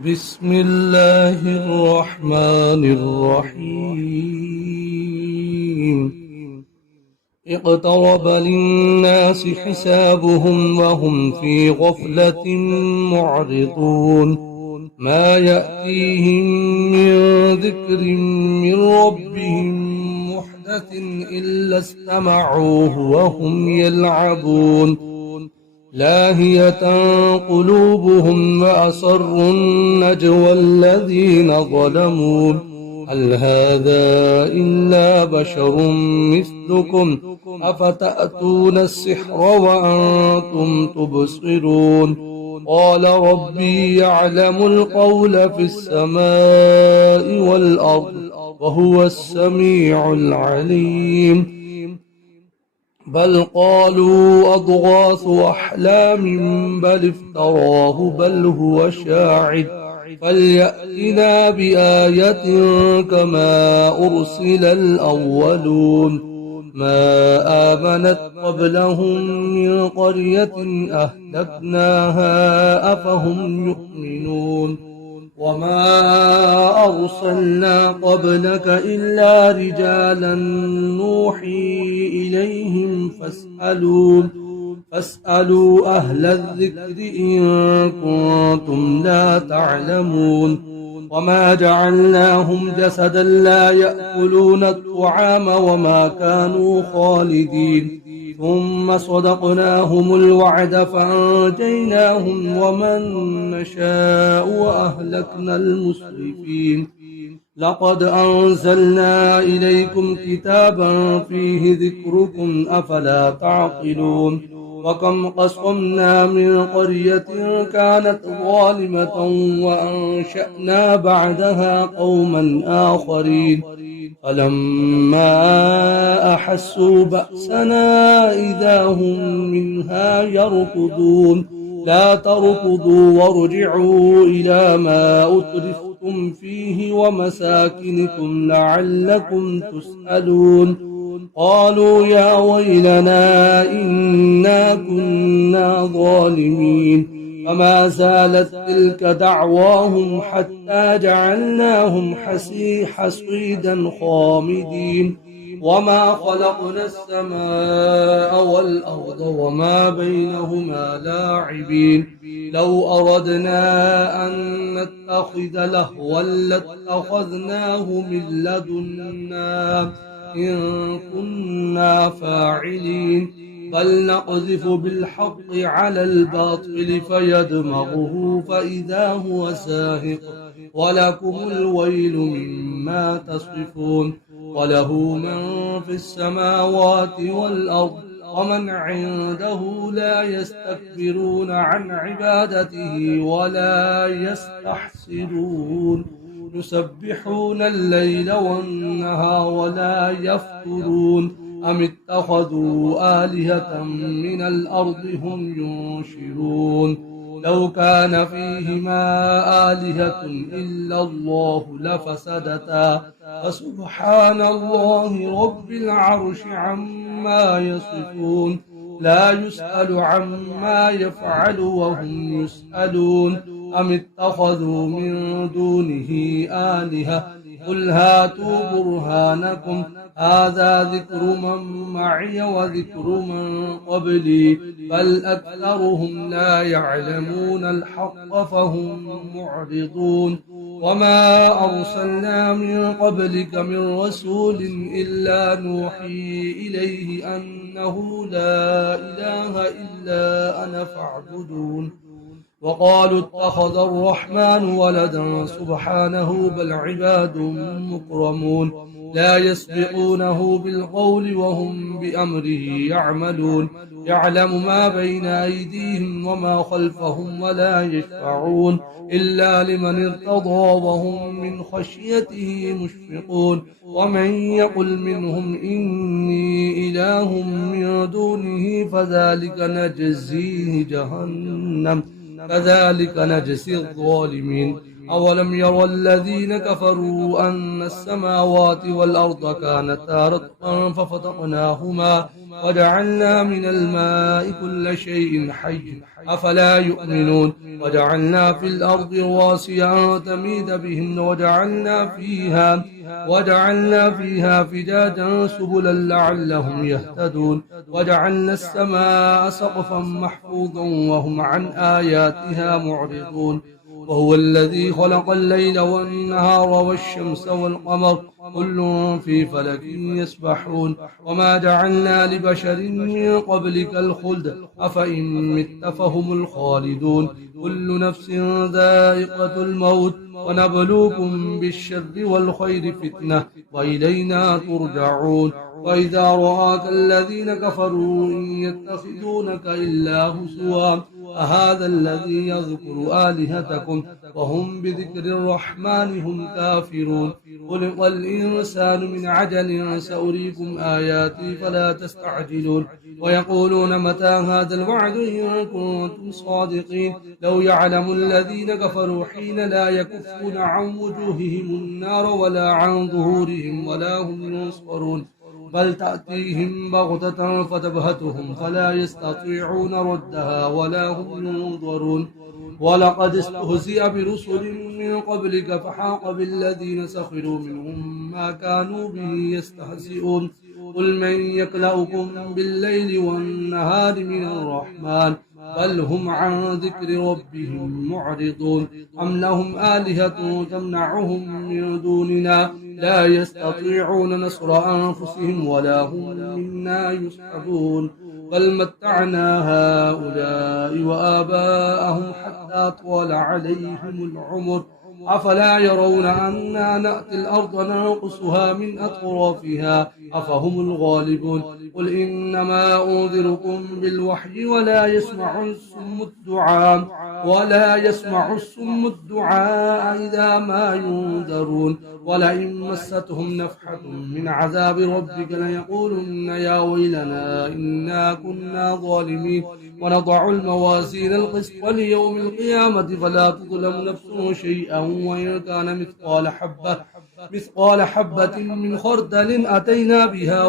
بسم الله الرحمن الرحيم. اقترب للناس حسابهم وهم في غفلة معرضون. ما يأتيهم من ذكر من ربهم محدث إلا استمعوه وهم يلعبون. لاهية قلوبهم وأسروا النجوى الذين ظلموا هل هذا إلا بشر مثلكم أفتأتون السحر وأنتم تبصرون. قال ربي يعلم القول في السماء والأرض وهو السميع العليم. بل قالوا أضغاث أحلام بل افتراه بل هو شاعر فليأتنا بآية كما أرسل الأولون. ما آمنت قبلهم من قرية أهلكناها أفهم يؤمنون. وما أرسلنا قبلك إلا رجالا نوحي إليهم فاسألوا أهل الذكر إن كنتم لا تعلمون. وما جعلناهم جسدا لا يأكلون الطعام وما كانوا خالدين. ثم صدقناهم الوعد فأنجيناهم ومن نشاء وأهلكنا المسرفين. لقد أنزلنا إليكم كتابا فيه ذكركم أفلا تعقلون. وكم قصمنا من قرية كانت ظالمة وأنشأنا بعدها قوما آخرين فلما أحسوا بأسنا إذا هم منها يركضون. لا تركضوا وارجعوا إلى ما أترفتم فيه ومساكنكم لعلكم تسألون. قالوا يا ويلنا إنا كنا ظالمين. فما زالت تلك دعواهم حتى جعلناهم حصيدا خامدين. وما خلقنا السماء والأرض وما بينهما لاعبين. لو أردنا أن نتخذ لهوا لاتخذناه من لدنا إن كنا فاعلين. بل نقذف بالحق على الباطل فيدمغه فإذا هو زاهق ولكم الويل مما تصفون. وله من في السماوات والأرض ومن عنده لا يستكبرون عن عبادته ولا يستحسرون. يسبحون الليل والنهار ولا يفترون. أم اتخذوا آلهة من الأرض هم ينشرون. لو كان فيهما آلهة إلا الله لفسدتا فسبحان الله رب العرش عما يصفون. لا يسأل عما يفعل وهم يسألون. أم اتخذوا من دونه آلهة قل هاتوا برهانكم هذا ذكر من معي وذكر من قبلي بل أكثرهم لا يعلمون الحق فهم معرضون. وما أرسلنا من قبلك من رسول إلا نوحي إليه أنه لا إله إلا أنا فاعبدون. وقالوا اتخذ الرحمن ولدا سبحانه بل عباد مكرمون لا يسبقونه بالقول وهم بأمره يعملون. يعلم ما بين أيديهم وما خلفهم ولا يشفعون إلا لمن ارتضى وهم من خشيته مشفقون. ومن يقل منهم إني إله من دونه فذلك نجزيه جهنم كذلك نجزي الظالمين. أولم يرى الذين كفروا أن السماوات والأرض كانتا رتقا ففتقناهما وجعلنا من الماء كل شيء حي أفلا يؤمنون وجعلنا في الأرض رواسي أن تميد بهم وجعلنا فيها فجاجا سبلا لعلهم يهتدون وجعلنا السماء سقفا محفوظا وهم عن آياتها معرضون وهو الذي خلق الليل والنهار والشمس والقمر كل في فلك يسبحون وما جعلنا لبشر من قبلك الخلد أفإن مت فهم الخالدون كل نفس ذائقة الموت ونبلوكم بالشر والخير فتنة وإلينا ترجعون وإذا رآك الذين كفروا إن يتخذونك إلا هزوا أهذا الذي يذكر آلهتكم وهم بذكر الرحمن هم كافرون خلق الإنسان من عجل سأريكم آياتي فلا تستعجلون ويقولون متى هذا الوعد إن كنتم صادقين لو يعلم الذين كفروا حين لا يكفون عن وجوههم النار ولا عن ظهورهم ولا هم ينصرون بل تأتيهم بغتة فتبهتهم فلا يستطيعون ردها ولا هم ينظرون ولقد استهزئ برسل من قبلك فحاق بالذين سخروا منهم ما كانوا به يستهزئون قل من يكلؤكم بالليل والنهار من الرحمن بل هم عن ذكر ربهم معرضون أم لهم آلهة تمنعهم من دوننا لا يستطيعون نصر أنفسهم ولا هم منا يسحبون بل متعنا هؤلاء وآباءهم حتى طال عليهم العمر أفلا يرون أنا نأتي الأرض ننقصها من أطرافها أفهم الغالبون قل إنما أنذركم بالوحي ولا يسمع السم الدعاء إذا ما ينذرون ولئن مستهم نفحة من عذاب ربك ليقولن يا ويلنا إنا كنا ظالمين ونضع الموازين القسط ليوم القيامة فلا تظلم نفس شيئا وإن كان مثقال حبة من خردل أتينا بها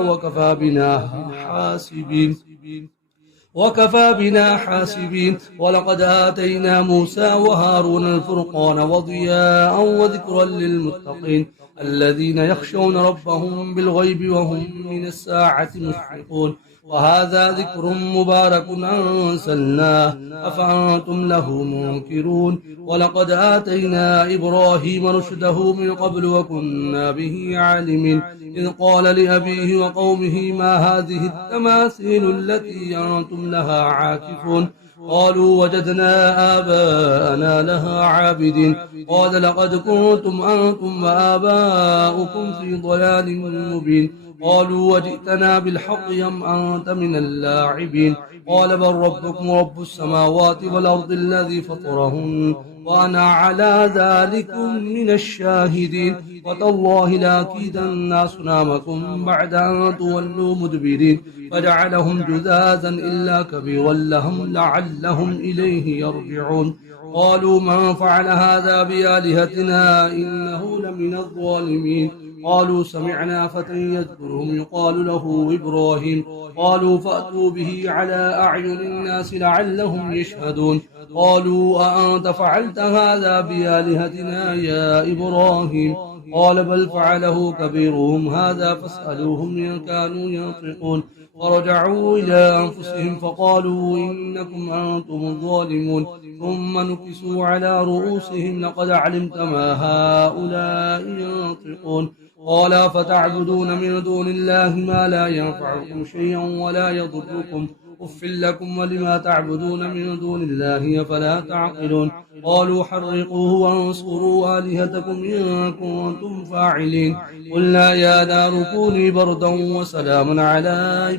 وكفى بنا حاسبين ولقد آتينا موسى وهارون الفرقان وضياء وذكرا للمتقين الذين يخشون ربهم بالغيب وهم من الساعة مشفقون وهذا ذكر مبارك أنزلناه أفأنتم له منكرون ولقد آتينا إبراهيم رشده من قبل وكنا به عالمين إذ قال لأبيه وقومه ما هذه التماثيل التي أنتم لها عاكفون قالوا وجدنا آباءنا لها عابدين قال لقد كنتم أنتم وآباؤكم في ضلال مبين قالوا وجئتنا بالحق أم أنت من اللاعبين قال بل ربكم رب السماوات والأرض الذي فطرهن وأنا على ذلك من الشاهدين وتالله لأكيدن أصنامكم بعد أن تولوا مدبرين فجعلهم جذاذا إلا كبيرا لهم لعلهم إليه يرجعون قالوا من فعل هذا بآلهتنا إنه لمن الظالمين قالوا سمعنا فتى يذكرهم يقال له إبراهيم قالوا فأتوا به على أعين الناس لعلهم يشهدون قالوا أأنت فعلت هذا بآلهتنا يا إبراهيم قال بل فعله كبيرهم هذا فاسألوهم إن كانوا ينطقون ورجعوا إلى أنفسهم فقالوا إنكم أنتم الظالمون ثم نكسوا على رؤوسهم لقد علمت ما هؤلاء ينطقون قال فتعبدون من دون الله ما لا ينفعكم شيئا ولا يضركم أف لكم ولما تعبدون من دون الله فلا تعقلون قالوا حرقوه وانصروا آلهتكم إن كنتم فاعلين قلنا يا نار كوني بردا وسلاما على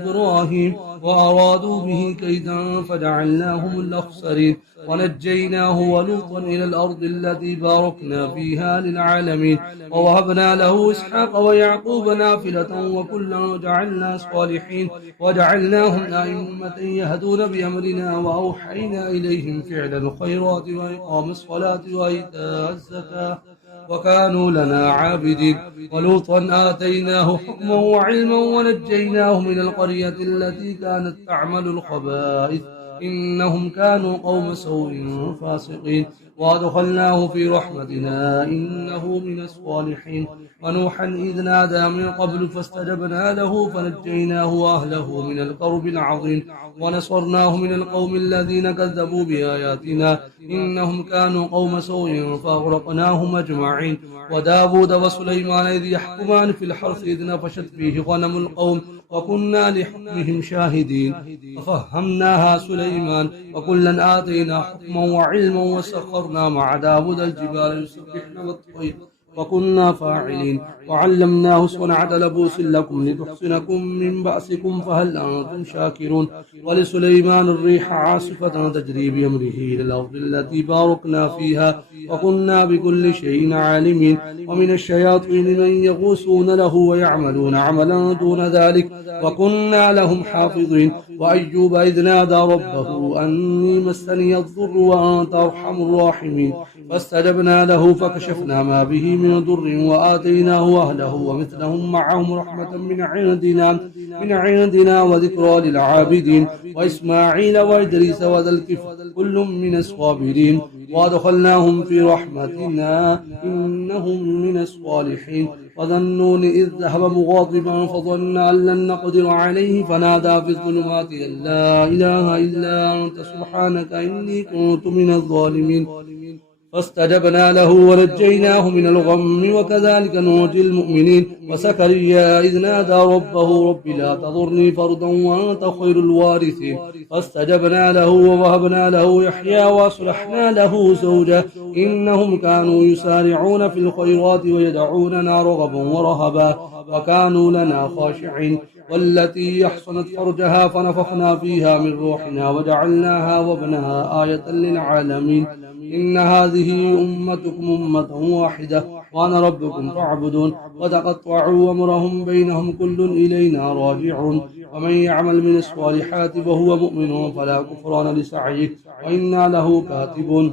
إبراهيم وأرادوا به كيدا فجعلناهم الأخسرين ونجيناه ولوطا إلى الأرض التي باركنا فيها للعالمين ووهبنا له إسحاق ويعقوب نافلة وكلا جعلنا صالحين وجعلناهم أئمة يهدون بأمرنا وأوحينا إليهم فعل الخيرات وإقام الصلاة وإيتاء الزكاة وكانوا لنا عابدين. ولوطا آتيناه حكما وعلما ونجيناه من القرية التي كانت تعمل الخبائث إنهم كانوا قوم سوء فاسقين. وأدخلناه في رحمتنا إنه من الصالحين. ونوحا إذ نادى من قبل فاستجبنا له فنجيناه وأهله من الكرب العظيم ونصرناه من القوم الذين كذبوا بآياتنا إنهم كانوا قوم سوء فأغرقناهم أجمعين. وداود وسليمان إذ يحكمان في الحرث إذ نفشت فيه غنم القوم وكنا لحكمهم شاهدين ففهمناها سليمان وكلا آتينا حكما وعلما وسخرنا مع داود الجبال يسبحن والطير وكنا فاعلين. وعلمناه صنعة لبوس لكم لتحصنكم من بأسكم فهل أنتم شاكرون. ولسليمان الريح عاصفة تجري بأمره إلى الأرض التي باركنا فيها وكنا بكل شيء عالمين. ومن الشياطين من يغوصون له ويعملون عملا دون ذلك وكنا لهم حافظين. وأيوب إذ نادى ربه أني مسني الضر وأنت أرحم الراحمين فاستجبنا له فكشفنا ما به من ضر وآتيناه أهله ومثلهم معهم رحمة من عندنا وذكرى للعابدين. وإسماعيل وإدريس وذا الكفل كل من الصابرين وأدخلناهم في رحمتنا إنهم من الصالحين. وذا النون إذ ذهب مغاضبا فظن أن لن نقدر عليه فنادى في الظلمات أن لا إله إلا أنت سبحانك إني كنت من الظالمين فاستجبنا له ونجيناه من الغم وكذلك ننجي المؤمنين. وزكريا إذ نادى ربه رب لا تضرني فردا وأنت خير الوارثين فاستجبنا له ووهبنا له يحيى وأصلحنا له زوجه إنهم كانوا يسارعون في الخيرات ويدعوننا رغبا ورهبا وكانوا لنا خاشعين. والتي أحصنت فرجها فنفخنا فيها من روحنا وجعلناها وابنها آية للعالمين. إن هذه أمتكم أمة واحدة وأنا ربكم فاعبدون. وتقطعوا أمرهم بينهم كل إلينا راجعون. ومن يعمل من الصالحات وهو مؤمن فلا كفران لسعيه وإنا له كاتبون.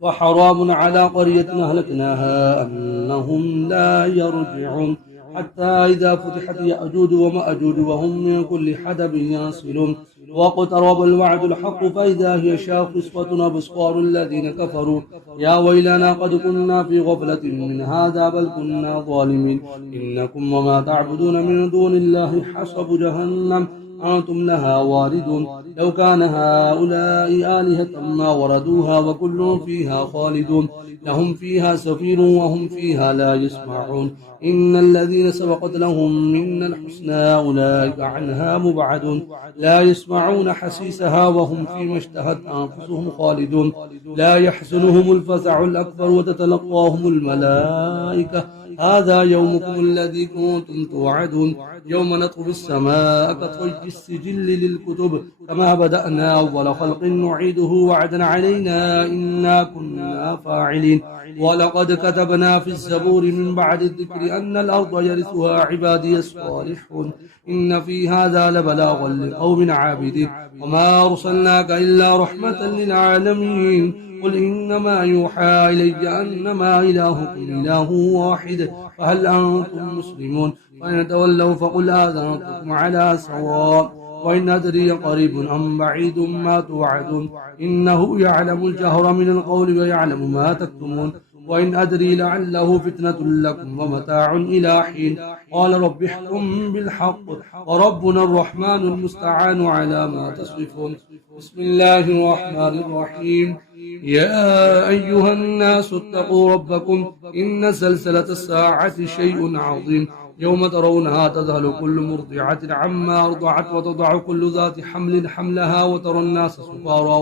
وحرام على قرية أهلكناها أنهم لا يرجعون حتى إذا فتحت يأجوج ومأجوج وهم من كل حدب ينسلون. واقترب الوعد الحق فإذا هي شاخصة أبصار الذين كفروا يا ويلنا قد كنا في غفلة من هذا بل كنا ظالمين. إنكم وما تعبدون من دون الله حسب جهنم أنتم لها واردون. لو كان هؤلاء آلهة ما وردوها وكل فيها خالدون لهم فيها سفير وهم فيها لا يسمعون. إن الذين سبقت لهم منا الحسنى أولئك عنها مبعدون لا يسمعون حسيسها وهم فيما اشتهت أنفسهم خالدون. لا يحزنهم الفزع الأكبر وتتلقاهم الملائكة هذا يومكم الذي كنتم توعدون. يوم نطوي السماء كطي السجل للكتب كما بدأنا أول خلق نعيده وعدا علينا إنا كنا فاعلين. ولقد كتبنا في الزبور من بعد الذكر أن الأرض يرثها عبادي الصالحون إن في هذا لبلاغا لقوم عابدين. وما أرسلناك إلا رحمة للعالمين. قل إنما يوحى إلي أنما إلهكم إله واحد فهل أنتم مسلمون. وإن تولوا فقل آذنتكم على سواء وإن أدري قريب أم بعيد ما توعدون. إنه يعلم الجهر من القول ويعلم ما تكتمون. وإن أدري لعله فتنة لكم ومتاع إلى حين. قال رب احكم بالحق وربنا الرحمن المستعان على ما تصفون. بسم الله الرحمن الرحيم. يا أيها الناس اتقوا ربكم إن سلسلة الساعة شيء عظيم يوم ترونها تذهل كل مرضعة عما أرضعت وتضع كل ذات حمل حملها وترى الناس سكارى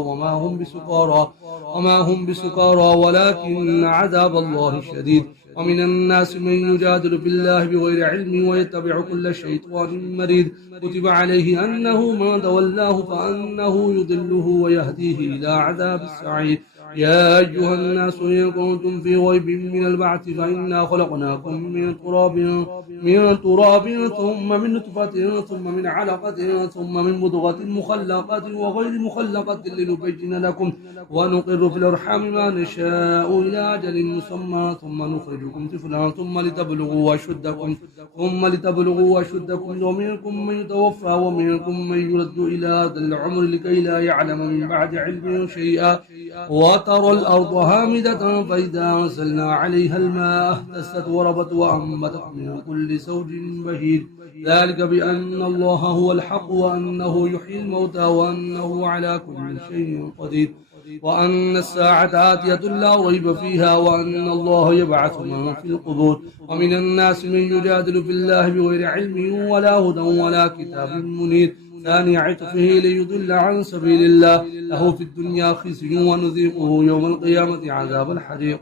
وما هم بسكارى ولكن عذاب الله شديد. ومن الناس من يجادل في الله بغير علم ويتبع كل شيطان مريد كتب عليه أنه من تولاه فأنه يضله ويهديه إلى عذاب السعير. يا أيها الناس إن كنتم في ريب من البعث فإنا خلقناكم من تراب ثم من نطفة ثم من علقة ثم من مضغة مخلقة وغير مخلقة لنبين لكم ونقر في الأرحام ما نشاء إلى أجل مسمى ثم نخرجكم طفلا ثم لتبلغوا أشدكم ومنكم من يتوفى ومنكم من يرد إلى هذا العمر لكي لا يعلم من بعد علم شيئا وترى الأرض هامدة فإذا أنزلنا عليها الماء اهتزت وربت وأنبتت من كل زوج بهيج ذلك بأن الله هو الحق وأنه يحيي الموتى وأنه على كل شيء قدير وأن الساعة آتية لا ريب فيها وأن الله يبعث من في القبور ومن الناس من يجادل في الله بغير علم ولا هدى ولا كتاب منير ثاني عطفه ليضل عن سبيل الله له في الدنيا خزي ونذيقه يوم القيامة عذاب الحريق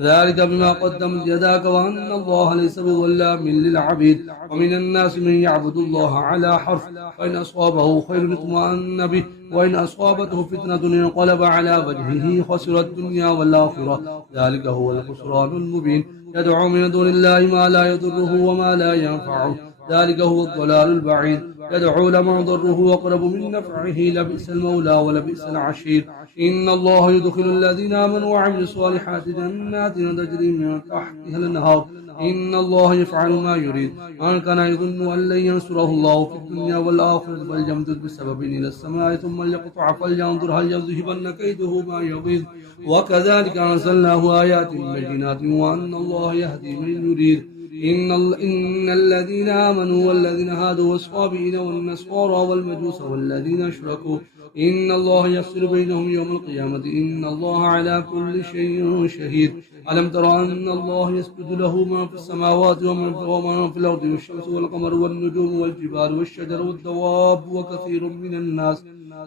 ذلك بما قدمت يداك وأن الله ليس بظلام للعبيد ومن الناس من يعبد الله على حرف فإن أصابه خير اطمأن به وإن أصابته فتنة انقلب على وجهه خسر الدنيا والآخرة ذلك هو الخسران المبين يدعو من دون الله ما لا يضره وما لا ينفعه ذلك هو الضلال البعيد يدعو لمن ضره أقرب من نفعه لبئس المولى ولبئس العشير إن الله يدخل الذين آمنوا وعملوا الصالحات جنات تجري من تحتها الأنهار إن الله يفعل ما يريد من كان يظن أن لن ينصره الله في الدنيا والآخرة فليمدد بسبب إلى السماء ثم ليقطع فلينظر هل يذهبن كيده ما يغيظ وكذلك أنزلناه آيات بينات وأن الله يهدي من يريد إن الذين آمنوا والذين هادوا والصابئين والنصارى والمجوس والذين أشركوا إن الله يفصل بينهم يوم القيامة إن الله على كل شيء شهيد ألم تر أن الله يسجد له ما في السماوات ومن في الأرض والشمس والقمر والنجوم والجبال والشجر والدواب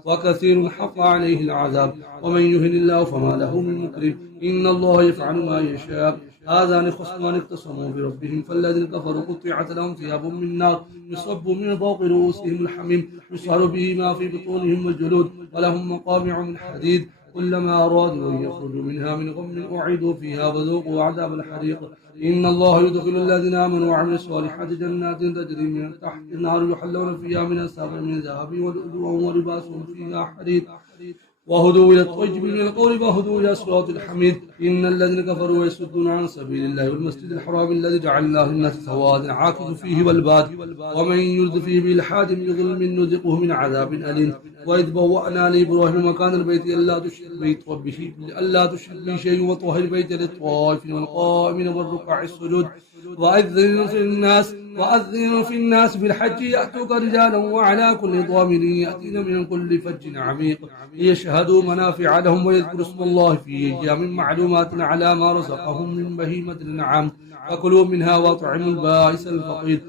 وكثير حق عليه العذاب ومن يهن الله فما له من مكرم إن الله يفعل ما يشاء هذان خصمان اختصموا بربهم فالذين كفروا قطعت لهم ثياب من نار يصب من فوق رؤوسهم الحميم يصهر به ما في بطونهم والجلود ولهم مقامع من حديد كلما أرادوا أن يخرجوا منها من غم أعيدوا فيها وذوقوا عذاب الحريق إن الله يدخل الذين آمنوا وعملوا الصالحات جنات تجري من تحت النار يحلون فيها من أساور من ذهب ولؤلؤا ولباسهم فيها حرير وهدوا إلى الطيب من القول وهدوا إلى صراط الحميد إن الذين كفروا يصدون عن سبيل الله والمسجد الحرام الذي جعلناه للناس سواء عاكف فيه والباد ومن يرد فيه بإلحاد بظلم نذقه من عذاب أليم وإذ بوأنا لإبراهيم مكان البيت ألا تشرك بي شيء وطهر البيت للطائفين والقائمين والركع السجود وأذن في الناس بالحج يأتوك رجالا وعلى كل ضامن يأتين من كل فج عميق ليشهدوا منافع لهم ويذكروا اسم الله في أيام معلومات على ما رزقهم من بهيمة الأنعام فكلوا منها واطعموا البائس الفقير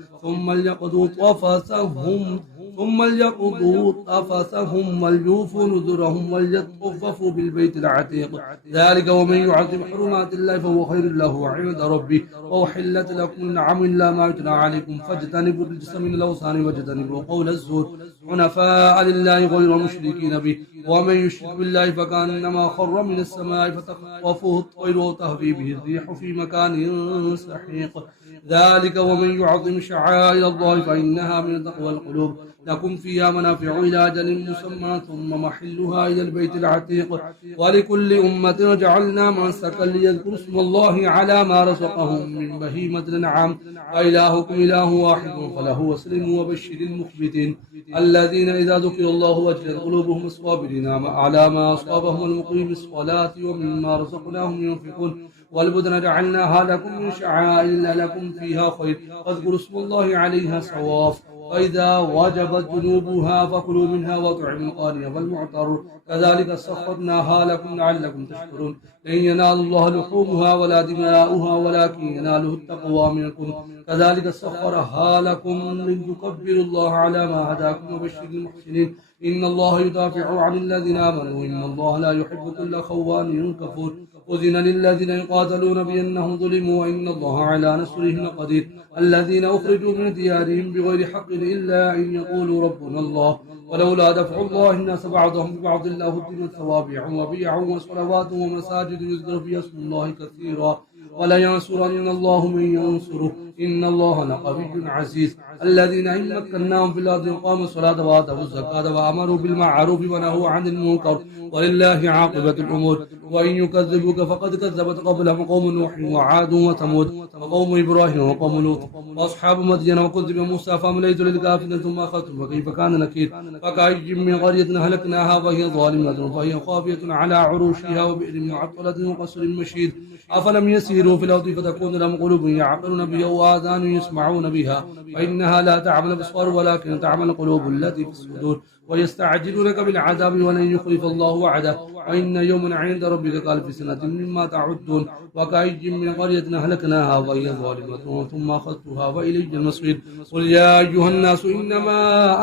ثم ليقضوا طفثهم وليوفوا نذرهم وليطوفوا بالبيت العتيق ذلك ومن يعظم حرمات الله فهو خير له عند ربه وأحلت لكم النعم إلا ما يتلى عليكم فاجتنبوا الرجس من الأوثان واجتنبوا قول الزور حنفاء لله غير مشركين به ومن يشرك بالله فكأنما خر من السماء فتخطفه الطير وتهوي به الريح في مكان سحيق ذلك ومن يعظم شعائر الله فإنها من تقوى القلوب لكم فيها منافع إلى أجل مسمى ثم محلها إلى البيت العتيق ولكل أمة جعلنا منسكا ليذكروا اسم الله على ما رزقهم من بهيمة الأنعام وإلهكم إله واحد فله وسلم وبشر المخبتين الذين إذا ذكر الله وجلت قلوبهم الصابرين على ما أصابهم المقيم الصلاة ومما رزقناهم ينفقون والبدن جعلناها لكم من شعائر لكم فيها خير واذكروا اسم الله عليها صواف فإذا وجبت جنوبها فكلوا منها واطعموا القاني والمعتر كذلك سخرناها لكم لعلكم تشكرون لن ينال الله لحومها ولا دماؤها ولكن يناله التقوى منكم كذلك سخرها لكم لتكبروا الله على ما هداكم وبشر المحسنين إن الله يدافع عن الذين آمنوا إن الله لا يحب كل خوان كفور أذن للذين يقاتلون بأنهم ظلموا وإن الله على نصرهم لقدير الذين أخرجوا من ديارهم بغير حق إلا أن يقولوا ربنا الله ولولا دفع الله الناس بعضهم ببعض لهدمت صوابع وبيع وصلوات ومساجد يذكر فيها اسم الله كثيرا ولينصرن الله من ينصره إن الله لقوي عزيز. الذين إن مكناهم في الأرض أقاموا الصلاة وآتوا الزكاة وأمروا بالمعروف ونهوا عن المنكر ولله عاقبة الأمور. وإن يكذبوك فقد كذبت قبلهم قوم نوح وعاد وثمود وقوم إبراهيم وقوم لوط وأصحاب مدين وكذب موسى فأمليت للكافرين ثم أخذتهم فكيف كان نكير. فكأي من قرية أهلكناها وهي ظالمة فهي خافية على عروشها وبئر معطلة وقصر مشيد أفلم يسيروا في الأرض فتكون لهم قلوب يعقلون بها وآذان يسمعون بها فإنها لا تعمل الأبصار ولكن تعمل القلوب التي في الصدور. ويستعجلونك بالعذاب ولن يخلف الله وعده وإن يوما عند ربك كألف سنة مما تعدون. وكأي من قرية أهلكناها وهي ظالمة ثم أخذتها وإلي المصير. قل يا أيها الناس إنما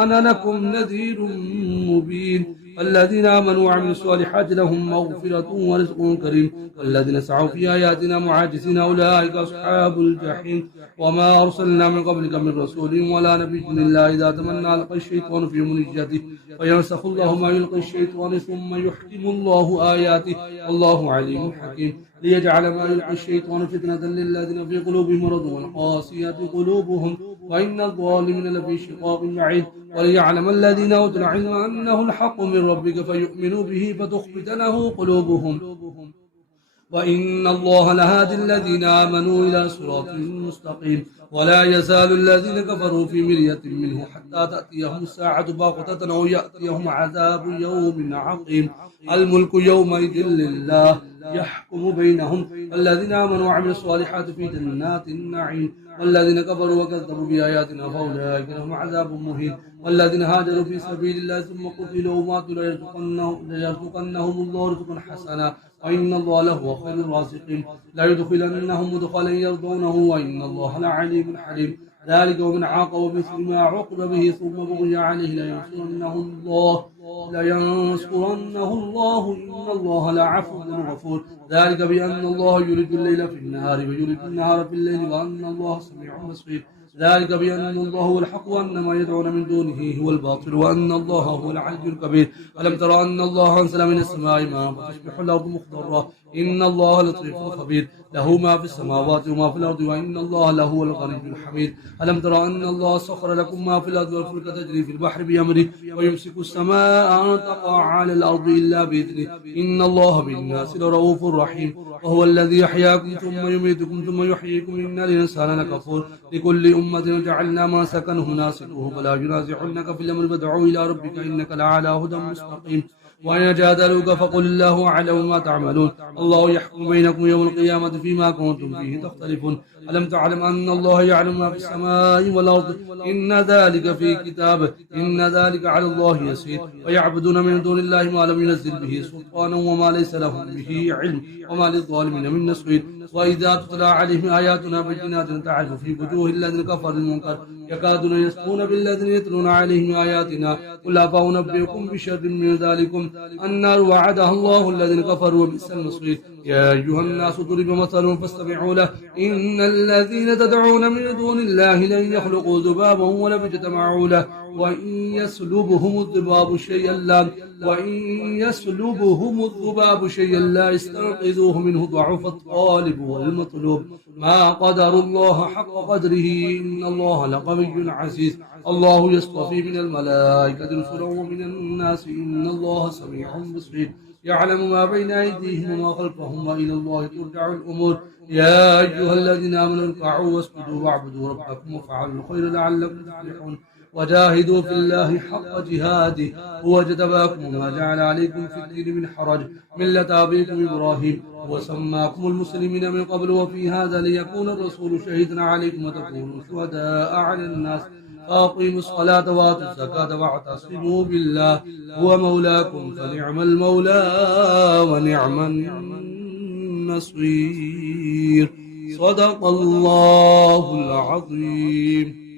أنا لكم نذير مبين. الذين آمنوا وعملوا الصالحات لهم مغفرة ورزق كريم والذين سعوا في آياتنا معاجزين أولئك أصحاب الجحيم. وما أرسلنا من قبلك من رسول ولا نبي إلا إذا تمنى ألقى الشيطان في أمنيته فينسخ الله ما يلقي الشيطان ثم يحكم الله آياته والله عليم حكيم. ليجعل ما يلقي الشيطان فتنة للذين في قلوبهم مرض والقاسية قلوبهم وإن الظالمين لفي شقاق بعيد. وليعلم الذين أوتوا العلم أنه الحق من ربك فيؤمنوا به فتخبت له قلوبهم وإن الله لهادي الذين آمنوا إلى صراط مستقيم. ولا يزال الذين كفروا في مرية منه حتى تأتيهم الساعة باغتة أو يأتيهم عذاب يوم عقيم. الملك يومئذ لله يحكم بينهم الذين آمنوا وعملوا الصالحات في جنات النعيم والذين كفروا وكذبوا بآياتنا فأولئك لهم عذاب مهين. والذين هاجروا في سبيل الله ثم قتلوا وماتوا ليرزقنهم الله رزقا حسنا وإن الله لهو خير الرازقين. لا يدخلنهم مدخلا يرضونه وإن الله لعليم حليم. ذلك ومن عاقب بمثل ما عوقب به ثم بغي عليه لينصرنه الله إن الله لعفو غفور. ذلك بأن الله يولج الليل في النهار ويولج النهار في الليل وأن الله سميع بصير. ذلك بأن الله هو الحق وأن ما يدعون من دونه هو الباطل وأن الله هو العلي الكبير. ألم ترى أن الله أنزل من السماء ماء فتصبح الأرض مخضرة إن الله لطيف خبير له ما في السماوات وما في الأرض وإن الله لهو الغني الحميد. ألم ترى أن الله سخر لكم ما في الأرض والفلك تجري في البحر بأمره ويمسك السماء أن تقع على الأرض إلا بإذنه إن الله بالناس لرؤوف رحيم. وهو الذي يحياكم ثم يميتكم ثم يحييكم إن الإنسان لكفور. لكل أمة جعلنا ما سكنهم ناسكوه فلا ينازعنك في الأمر فادعوا إلى ربك إنك لعلى هدى مستقيم. وإن جادلوك فقل الله أعلم ما تعملون. الله يحكم بينكم يوم القيامة فيما كنتم فيه تختلفون. ألم تعلم أن الله يعلم ما في السماء والأرض إن ذلك في كتابه إن ذلك على الله يسير. ويعبدون من دون الله ما لم ينزل به سلطانا وما ليس لهم به علم وما للظالمين من نصير. وإذا تتلى عليهم آياتنا بينات تعرف في وجوه الذين كفروا المنكر يكادون يسطون بالذين يتلون عليهم آياتنا قل أفأنبئكم بشر من ذلكم النار وعدها الله الذين كفروا وبئس المصير. يا أيها الناس ضرب مثل فاستمعوا له إن الذين تدعون من دون الله لن يخلقوا ذبابا ولو اجتمعوا له وإن يسلبهم الذباب شيئا لا يستنقذوه منه ضعف الطالب والمطلوب. ما قدر الله حق قدره إن الله لقوي عزيز. الله يصطفي من الملائكة رسلا ومن الناس إن الله سميع بصير. يعلم ما بين أيديهم وما خلفهم وإلى الله ترجع الأمور. يا أيها الذين آمنوا اركعوا واسجدوا واعبدوا ربكم وافعلوا الخير لعلكم تفلحون. وجاهدوا في الله حق جهاده هو اجتباكم وما جعل عليكم في الدين من حرج ملة أبيكم إبراهيم وسماكم المسلمين من قبل وفي هذا ليكون الرسول شهيدا عليكم وتكونوا شهداء على الناس. فأقيموا الصلاة وآتوا الزكاة واعتصموا بالله هو مولاكم فنعم المولى ونعم النصير. صدق الله العظيم.